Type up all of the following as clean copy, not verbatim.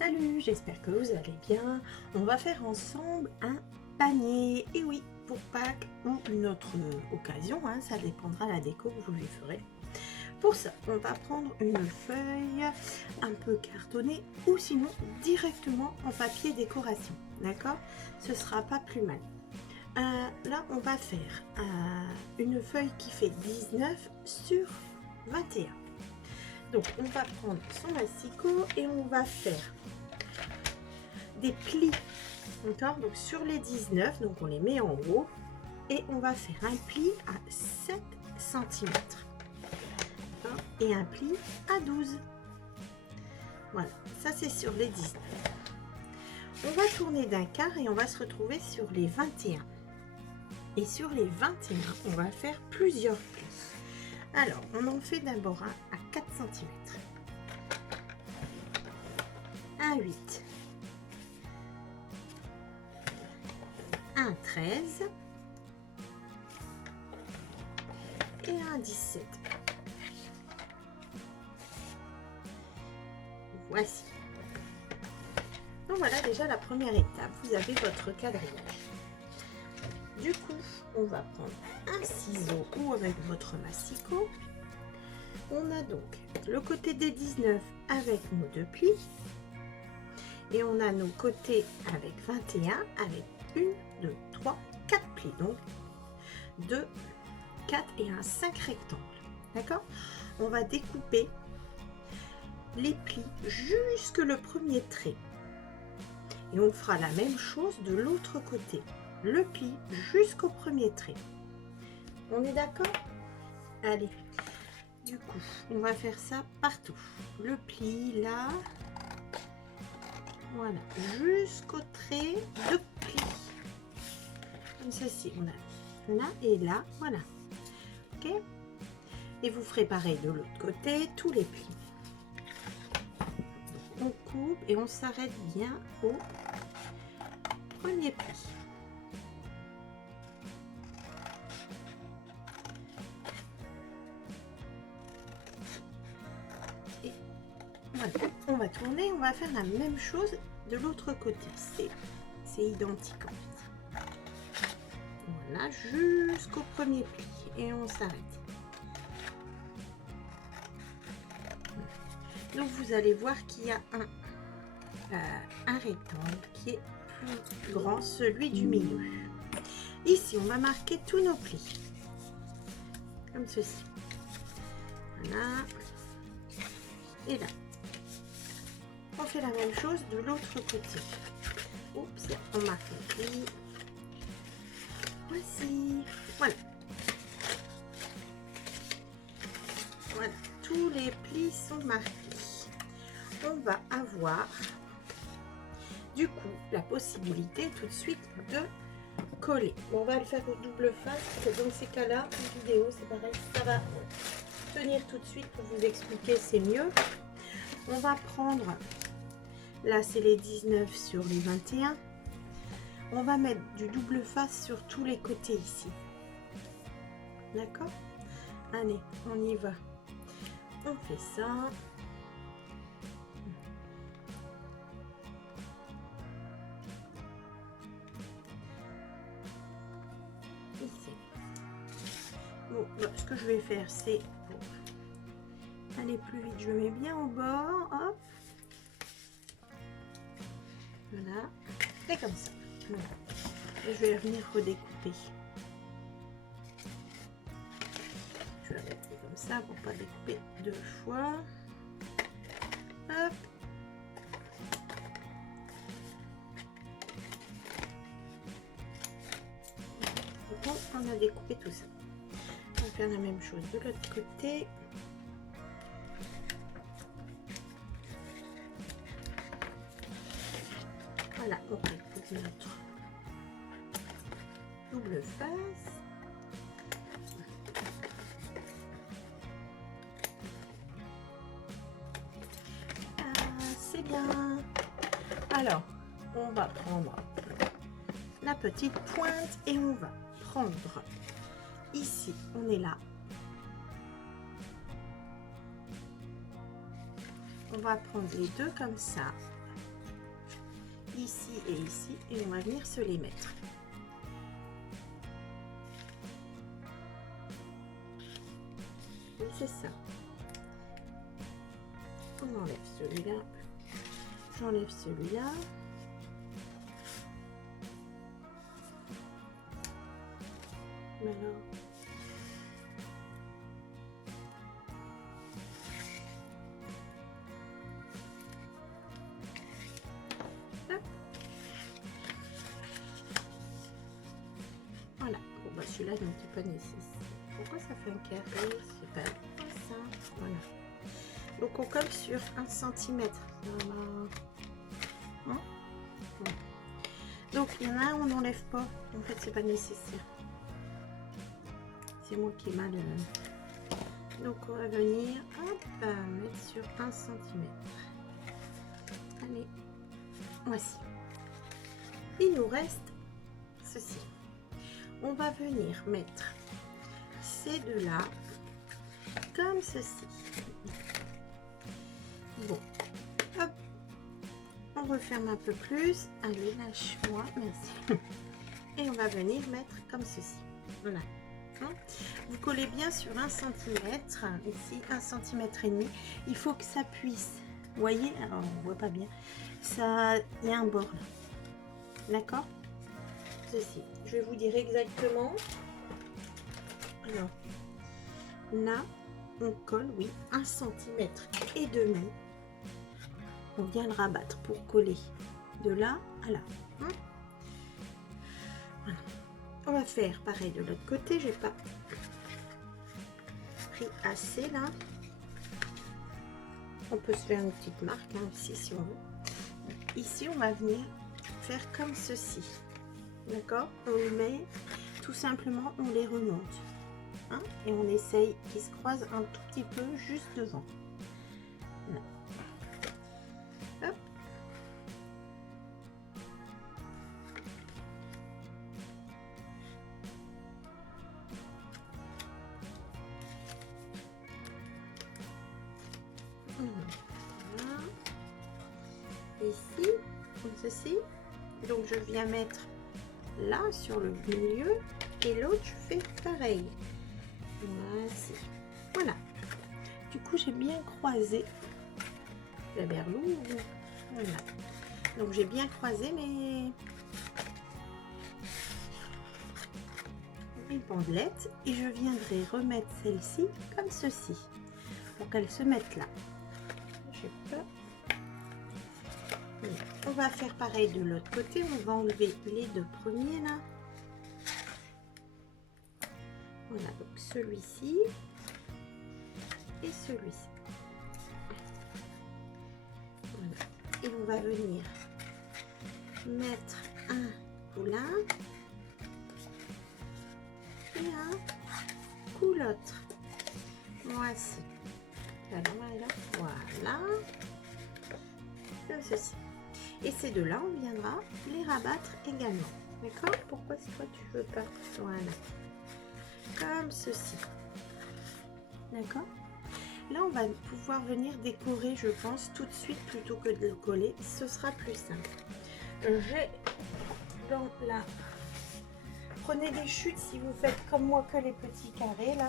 Salut, j'espère que vous allez bien. On va faire ensemble un panier. Et oui, pour Pâques ou une autre occasion, ça dépendra de la déco que vous lui ferez. Pour ça, on va prendre une feuille un peu cartonnée ou sinon directement en papier décoration. D'accord? Ce sera pas plus mal. Là, on va faire une feuille qui fait 19 sur 21. Donc, on va prendre son massicot et on va faire des plis, d'accord, donc sur les 19, donc on les met en haut et on va faire un pli à 7 cm et un pli à 12. Voilà, ça c'est sur les 19. On va tourner d'un quart et on va se retrouver sur les 21. Et sur les 21, on va faire plusieurs plis. Alors, on en fait d'abord un à 4 cm, un 8, un 13 et un 17. Voici. Donc voilà déjà la première étape, vous avez votre quadrillage. Du coup, on va prendre un ciseau ou avec votre massicot. On a donc le côté des 19 avec nos deux plis. Et on a nos côtés avec 21 avec 1, 2, 3, 4 plis. Donc 2, 4 et un 5 rectangles. D'accord? On va découper les plis jusque le premier trait. Et on fera la même chose de l'autre côté. Le pli jusqu'au premier trait. On est d'accord? Allez, du coup, on va faire ça partout. Le pli là, voilà, jusqu'au trait de pli. Comme ceci, on a là et là, voilà. Ok? Et vous ferez pareil de l'autre côté, tous les plis. On coupe et on s'arrête bien au premier pli. Voilà. On va tourner, on va faire la même chose de l'autre côté. C'est identique en fait. Voilà, jusqu'au premier pli et on s'arrête. Donc vous allez voir qu'il y a un rectangle qui est plus grand, celui du milieu. Ici, on va marquer tous nos plis, comme ceci. Voilà. Et là. On fait la même chose de l'autre côté. Oups, on marque le pli. Voici. Voilà. Voilà. Tous les plis sont marqués. On va avoir du coup la possibilité tout de suite de coller. On va le faire au double face. Dans ces cas-là, en vidéo, c'est pareil. Ça va tenir tout de suite pour vous expliquer, c'est mieux. On va prendre... Là, c'est les 19 sur les 21. On va mettre du double face sur tous les côtés ici. D'accord? Allez, on y va. On fait ça. Ici. Bon, ce que je vais faire, c'est pour aller plus vite. Je mets bien au bord. Hop. Voilà, et comme ça. Voilà. Et je vais venir redécouper. Je vais mettre comme ça pour pas découper deux fois. Hop. Bon, on a découpé tout ça. On va faire la même chose de l'autre côté. Voilà, on découpe notre double face. C'est bien. Alors, on va prendre la petite pointe et on va prendre ici, on est là. On va prendre les deux comme ça. ici et ici, et on va venir se les mettre. Et c'est ça. On enlève celui-là. J'enlève celui-là. Maintenant. Voilà. Bon, bah, celui-là n'était pas nécessaire. Pourquoi ça fait un carré? C'est pas ça. Voilà. Donc on colle sur 1 cm. Voilà. Hein? Voilà. Donc il y en a un, on n'enlève pas. En fait, c'est pas nécessaire. C'est moi qui ai mal. Donc on va venir mettre sur 1 cm. Allez, voici. Il nous reste ceci. On va venir mettre ces deux-là comme ceci. Bon, hop, on referme un peu plus. Allez, lâche-moi, merci. Et on va venir mettre comme ceci. Voilà. Vous collez bien sur 1 cm, ici 1 cm et demi. Il faut que ça puisse, vous voyez, alors on voit pas bien, ça, il y a un bord là, d'accord? Ceci, je vais vous dire exactement. Alors là, on colle, oui, 1 cm et demi. On vient le rabattre pour coller de là à là. Voilà. On va faire pareil de l'autre côté. J'ai pas pris assez là. On peut se faire une petite marque ici si on veut. Ici, on va venir faire comme ceci. D'accord? On les met tout simplement, on les remonte. Et on essaye qu'ils se croisent un tout petit peu juste devant. Voilà. Hop. Voilà. Ici, comme ceci. Donc je viens mettre là sur le milieu et l'autre je fais pareil. Voici. Voilà. Du coup j'ai bien croisé la berlou. Voilà. Donc j'ai bien croisé mes bandelettes et je viendrai remettre celle-ci comme ceci pour qu'elle se mette là. On va faire pareil de l'autre côté. On va enlever les deux premiers là. Voilà, donc celui-ci et celui-ci. Voilà. Et on va venir mettre un coup-là et un coup l'autre. Voici. Voilà. Comme ceci. Et ces deux-là, on viendra les rabattre également. D'accord? Pourquoi toi tu veux pas? Voilà. Comme ceci. D'accord? Là, on va pouvoir venir décorer, je pense, tout de suite plutôt que de le coller. Ce sera plus simple. J'ai dans la... Prenez des chutes si vous faites comme moi que les petits carrés là.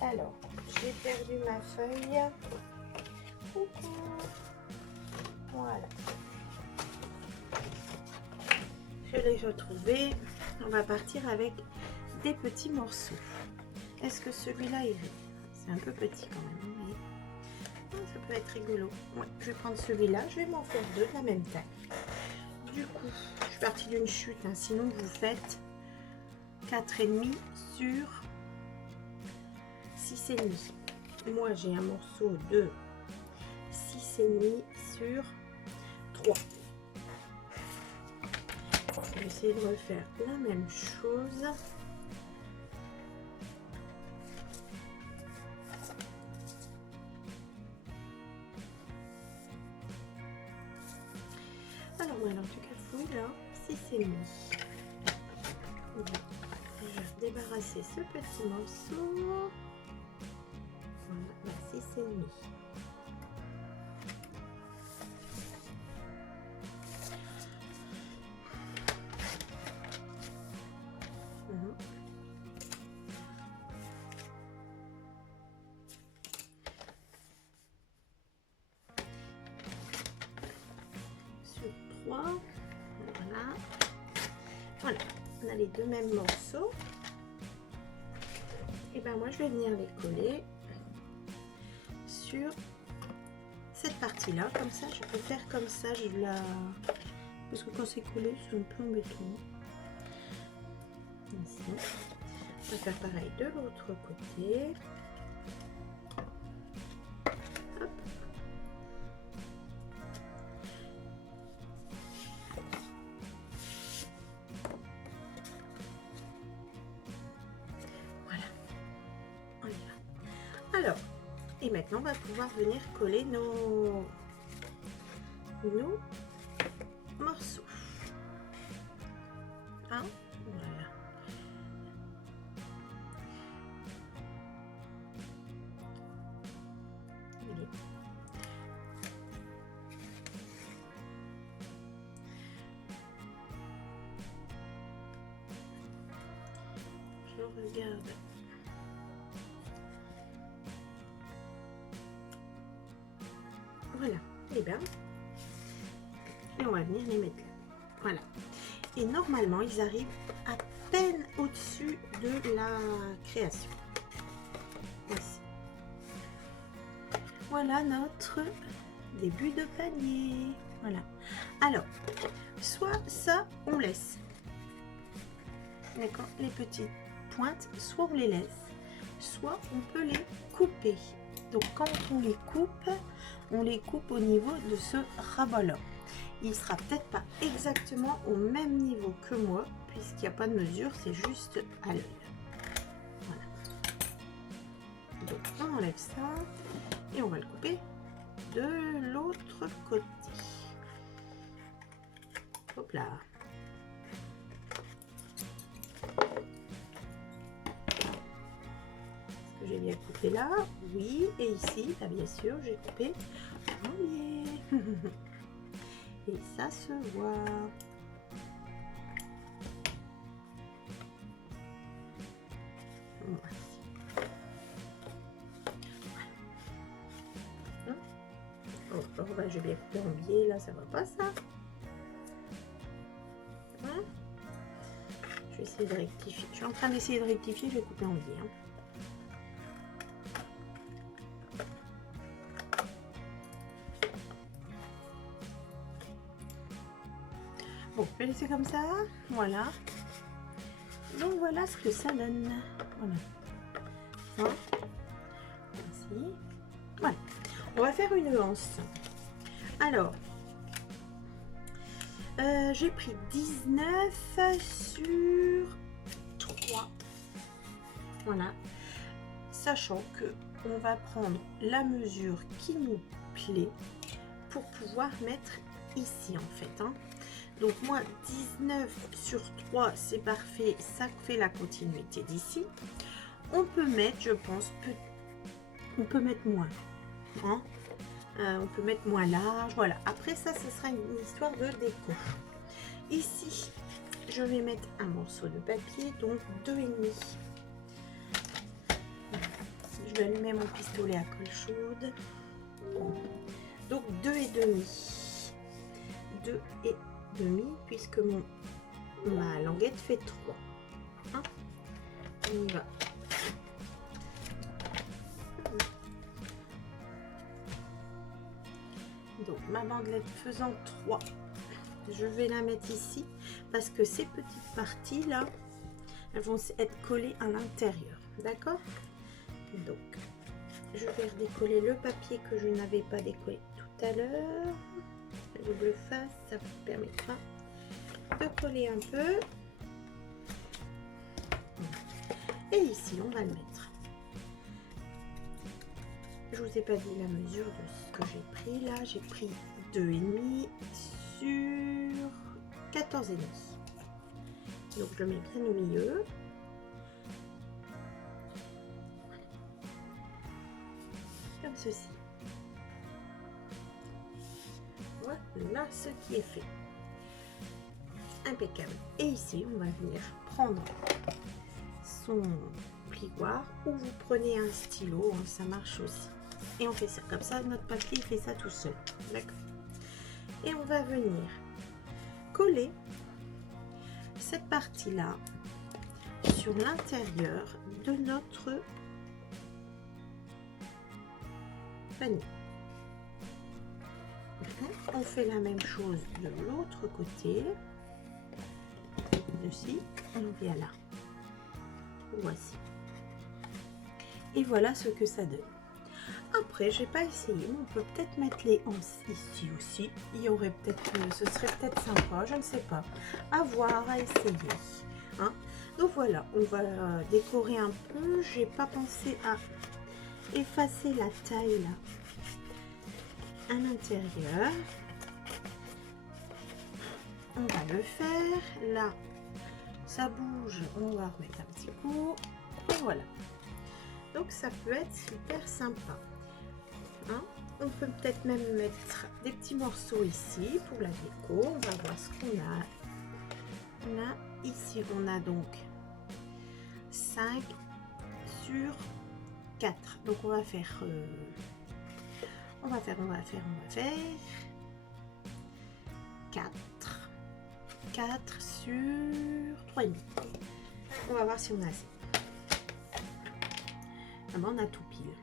Alors, j'ai perdu ma feuille. Coucou. Voilà. Je l'ai retrouvé. On va partir avec des petits morceaux. Est-ce que celui-là irait? C'est un peu petit quand même, mais ça peut être rigolo. Ouais, je vais prendre celui-là. Je vais m'en faire deux de la même taille. Du coup, je suis partie d'une chute. Sinon, vous faites 4,5 sur 6,5. Moi, j'ai un morceau de 6,5 sur 3. Je vais essayer de refaire la même chose. Alors voilà, en tout cas, fouille là, 6,5. Je vais débarrasser ce petit morceau. Voilà, 6,5. Voilà, on a les deux mêmes morceaux. Et ben moi je vais venir les coller sur cette partie là, comme ça je peux faire comme ça, je la... parce que quand c'est collé c'est un peu embêtant. Ici. On va faire pareil de l'autre côté. Hop. Voilà, on y va. Alors, et maintenant on va pouvoir venir coller nos morceaux. Hein? Voilà. Je regarde. Voilà, et bien, et on va venir les mettre là. Voilà. Et normalement, ils arrivent à peine au-dessus de la création. Ici. Voilà notre début de panier. Voilà. Alors, soit ça, on laisse. D'accord, les petites pointes, soit on les laisse, soit on peut les couper. Donc quand on les coupe au niveau de ce rabat-là. Il sera peut-être pas exactement au même niveau que moi, puisqu'il n'y a pas de mesure, c'est juste à l'œil. Voilà. Donc on enlève ça et on va le couper de l'autre côté. Hop là. J'ai bien coupé là, oui, et ici, là, bien sûr, j'ai coupé en biais. Et ça se voit. Oh, bah, j'ai bien coupé en biais, là, ça va pas ça. Hein? Je vais essayer de rectifier. Je suis en train d'essayer de rectifier, je vais couper en biais. Hein. Bon, je vais laisser comme ça. Voilà. Donc voilà ce que ça donne. Voilà. Hein? Ainsi. Voilà. On va faire une anse. Alors, j'ai pris 19 sur 3. Voilà. Sachant que on va prendre la mesure qui nous plaît pour pouvoir mettre ici en fait. Hein. Donc moi 19 sur 3 c'est parfait, ça fait la continuité d'ici. On peut mettre, je pense, on peut mettre moins. Hein. On peut mettre moins large, voilà. Après ça, ce sera une histoire de déco. Ici, je vais mettre un morceau de papier, donc 2,5. Je vais allumer mon pistolet à colle chaude. Donc 2,5. 2,5 puisque ma languette fait 3. Hein, on y va. Donc ma bandelette faisant 3, je vais la mettre ici parce que ces petites parties là, elles vont être collées à l'intérieur. D'accord? Donc je vais redécoller le papier que je n'avais pas décollé tout à l'heure. Double face, ça vous permettra de coller un peu. Et ici on va le mettre. Je vous ai pas dit la mesure de ce que j'ai pris là. J'ai pris 2,5 sur 14,5. Donc je le mets bien au milieu. Comme ceci. Voilà ce qui est fait. Impeccable. Et ici on va venir prendre son plioir ou vous prenez un stylo, hein, ça marche aussi. Et on fait ça comme ça, notre papier fait ça tout seul. D'accord. Et on va venir coller cette partie-là sur l'intérieur de notre panier. On fait la même chose de l'autre côté. Ici, on vient là. Voici. Et voilà ce que ça donne. Après, j'ai pas essayé, mais on peut peut-être mettre les anses ici aussi. Il y aurait peut-être, ce serait peut-être sympa, je ne sais pas. À voir, à essayer. Hein. Donc voilà, on va décorer un peu. J'ai pas pensé à effacer la taille là à l'intérieur. On va le faire. Là, ça bouge. On va remettre un petit coup. Et voilà. Donc ça peut être super sympa. Hein, on peut peut-être même mettre des petits morceaux ici pour la déco. On va voir ce qu'on a. Là, ici, on a donc 5 sur 4. Donc on va faire 4 sur 3,5. On va voir si on a assez. Ah ben, on a tout pile.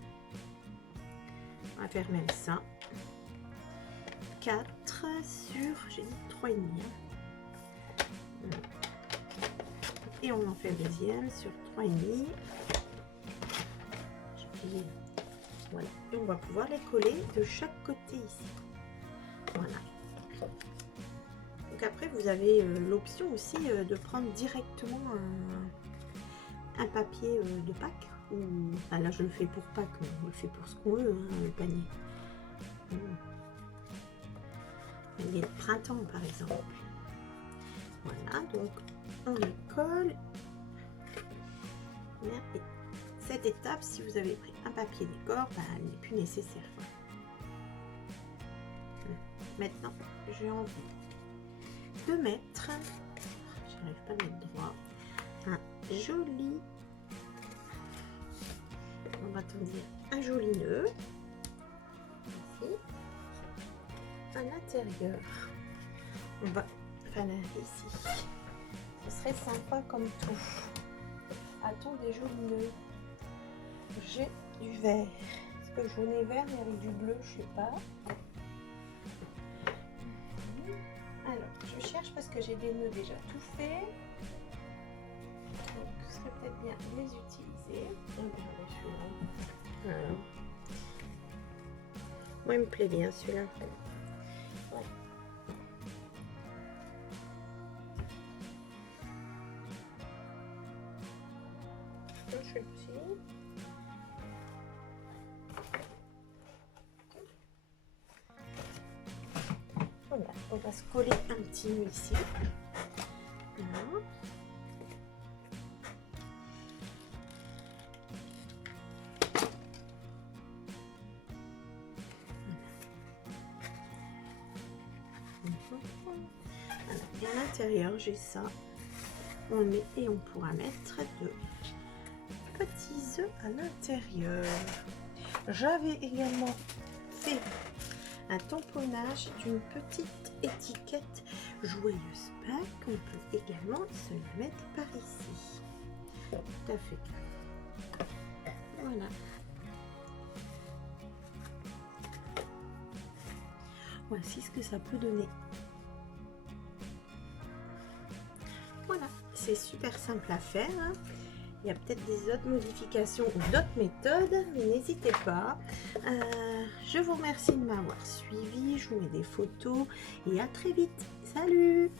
On va faire même ça. 4 sur, j'ai dit 3,5. Et on en fait le deuxième sur 3,5. Voilà. Et on va pouvoir les coller de chaque côté ici. Voilà. Donc après, vous avez l'option aussi de prendre directement un papier de Pâques. Ou ah, là je le fais pour Pâques, mais on le fait pour ce qu'on veut, hein, le panier. Il est le printemps par exemple. Voilà, donc on les colle. Et cette étape, si vous avez pris un papier décor, bah, elle n'est plus nécessaire. Maintenant, j'ai envie de mettre, j'arrive pas à mettre droit, un joli, on va dire un joli nœud ici à l'intérieur. On va faire ici. Ce serait sympa comme tout. A-t-on des jolis nœuds? J'ai du vert. Est-ce que jaune et vert mais avec du bleu, je sais pas. Alors, je cherche parce que j'ai des nœuds déjà tout faits. Donc, ce serait peut-être bien de les utiliser. Regardez celui-là. Voilà. Moi, il me plaît bien celui-là. Ouais. Celui-ci. Voilà, on va se coller un petit nœud ici. Voilà. Et à l'intérieur, j'ai ça. On met et on pourra mettre de petits œufs à l'intérieur. J'avais également fait un tamponnage d'une petite étiquette joyeuse Pâques. On peut également se la mettre par ici. Tout à fait. Voilà. Voici ce que ça peut donner. Voilà, c'est super simple à faire. Hein. Il y a peut-être des autres modifications ou d'autres méthodes, mais n'hésitez pas. Je vous remercie de m'avoir suivi. Je vous mets des photos et à très vite. Salut!